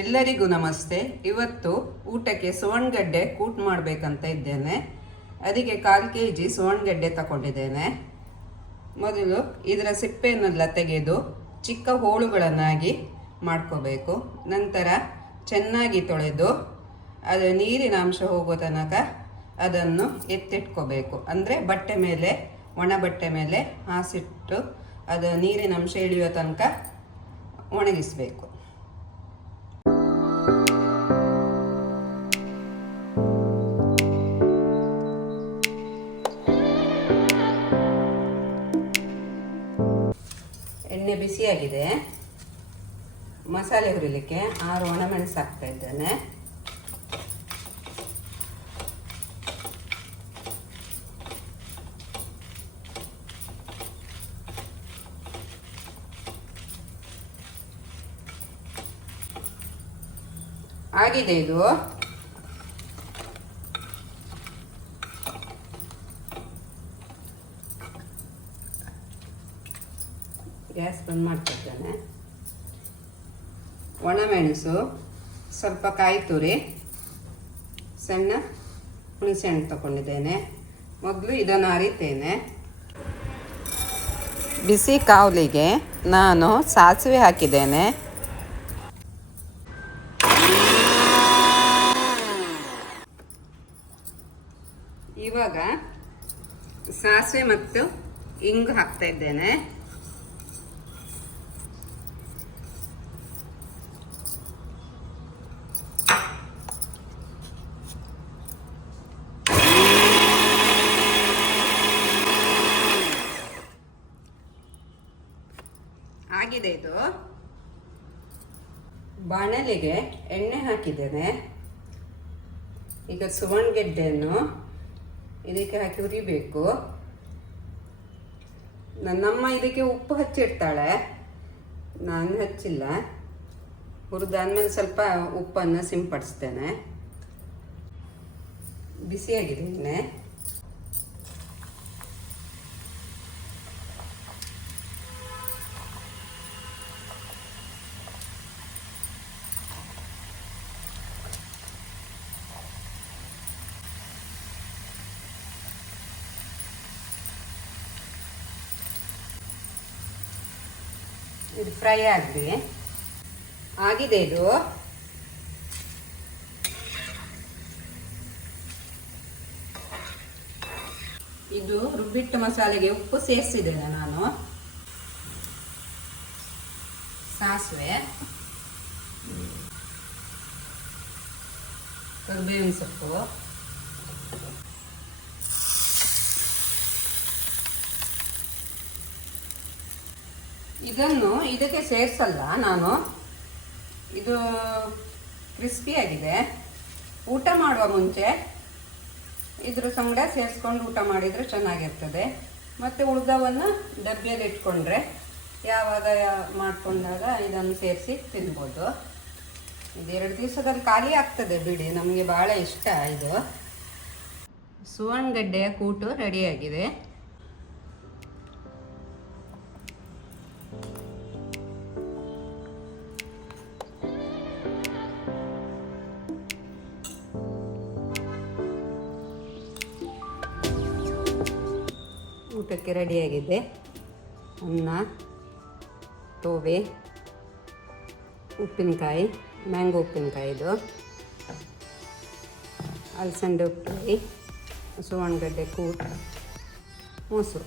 ಎಲ್ಲರಿಗೂ ನಮಸ್ತೆ. ಇವತ್ತು ಊಟಕ್ಕೆ ಸುವರ್ಣಗಡ್ಡೆ ಕೂಟ್ ಮಾಡಬೇಕಂತ ಇದ್ದೇನೆ. ಅದಕ್ಕೆ 1/4 kg ಸುವರ್ಣಗಡ್ಡೆ ತಗೊಂಡಿದ್ದೇನೆ. ಮೊದಲು ಇದರ ಸಿಪ್ಪೆಯನ್ನೆಲ್ಲ ತೆಗೆದು ಚಿಕ್ಕ ಹೋಳುಗಳನ್ನಾಗಿ ಮಾಡ್ಕೋಬೇಕು. ನಂತರ ಚೆನ್ನಾಗಿ ತೊಳೆದು ಅದು ನೀರಿನ ಅಂಶ ಹೋಗೋ ತನಕ ಅದನ್ನು ಎತ್ತಿಟ್ಕೋಬೇಕು. ಅಂದರೆ ಬಟ್ಟೆ ಮೇಲೆ, ಒಣ ಬಟ್ಟೆ ಮೇಲೆ ಹಾಸಿಟ್ಟು ಅದು ನೀರಿನ ಅಂಶ ಇಳಿಯೋ ತನಕ ಒಣಗಿಸಬೇಕು. ಎಣ್ಣೆ ಬಿಸಿಯಾಗಿದೆ. ಮಸಾಲೆ ಹುರಿಲಿಕ್ಕೆ 6 ಒಣಮೆಣಸು ಹಾಕ್ತಾ ಇದ್ದೇನೆ. ಆಗಿದೆ ಇದು. ಗ್ಯಾಸ್ ಬಂದ್ ಮಾಡ್ತಿದ್ದೇನೆ. ಒಣಮೆಣಸು, ಸ್ವಲ್ಪ ಕಾಯಿ ತುರಿ, ಸಣ್ಣ ಹುಣಸೆ ಹಣ್ಣು ತಗೊಂಡಿದ್ದೇನೆ. ಮೊದಲು ಇದನ್ನು ಅರಿತೇನೆ. ಬಿಸಿ ಕಾವಲಿಗೆ ನಾನು ಸಾಸಿವೆ ಹಾಕಿದ್ದೇನೆ. ಇವಾಗ ಸಾಸಿವೆ ಮತ್ತು ಇಂಗು ಹಾಕ್ತಾ ಇದ್ದೇನೆ. ಆಗಿದೆ ಇದು. ಬಾಣಲೆಗೆ ಎಣ್ಣೆ ಹಾಕಿದ್ದೇನೆ. ಈಗ ಸುವರ್ಣಗಡ್ಡೆಯನ್ನು ಇದಕ್ಕೆ ಹಾಕಿ ಹುರಿಬೇಕು. ನನ್ನಮ್ಮ ಇದಕ್ಕೆ ಉಪ್ಪು ಹಚ್ಚಿಡ್ತಾಳೆ, ನಾನು ಹಚ್ಚಿಲ್ಲ. ಹುರಿದಾದ್ಮೇಲೆ ಸ್ವಲ್ಪ ಉಪ್ಪನ್ನು ಸಿಂಪಡಿಸ್ತೇನೆ. ಬಿಸಿಯಾಗಿದೆ ಎಣ್ಣೆ. ಇದು ಫ್ರೈ ಆಗಿದೆ ಇದು. ಇದು ರುಬ್ಬಿಟ್ಟ ಮಸಾಲೆಗೆ ಉಪ್ಪು ಸೇರಿಸಿದ್ದೇನೆ ನಾನು. ಸಾಸಿವೆ, ಕರಿಬೇವಿನ ಸೊಪ್ಪು, ಇದನ್ನು ಇದಕ್ಕೆ ಸೇರಿಸಲ್ಲ ನಾನು. ಇದು ಕ್ರಿಸ್ಪಿಯಾಗಿದೆ. ಊಟ ಮಾಡುವ ಮುಂಚೆ ಇದ್ರ ಸಂಗಡ ಸೇರಿಸ್ಕೊಂಡು ಊಟ ಮಾಡಿದರೆ ಚೆನ್ನಾಗಿರ್ತದೆ. ಮತ್ತು ಉಳಿದವನ್ನು ಡಬ್ಬಿಯಲ್ಲಿ ಇಟ್ಕೊಂಡ್ರೆ ಯಾವಾಗ ಮಾಡಿಕೊಂಡಾಗ ಇದನ್ನು ಸೇರಿಸಿ ತಿನ್ಬೋದು. ಇದು 2 ದಿವಸದಲ್ಲಿ ಖಾಲಿ ಆಗ್ತದೆ ಬಿಡಿ. ನಮಗೆ ಭಾಳ ಇಷ್ಟ ಇದು. ಸುವರ್ಣಗಡ್ಡೆಯ ಕೂಟು ರೆಡಿಯಾಗಿದೆ. ಊಟಕ್ಕೆ ರೆಡಿಯಾಗಿದೆ. ಅನ್ನ, ತೋವೆ, ಉಪ್ಪಿನಕಾಯಿ, ಮ್ಯಾಂಗೋ ಉಪ್ಪಿನಕಾಯಿ, ಇದು ಅಲಸಂದೆ ಉಪ್ಪಿನಕಾಯಿ, ಸುವರ್ಣಗಡ್ಡೆ ಕೂಟು, ಮೊಸರು.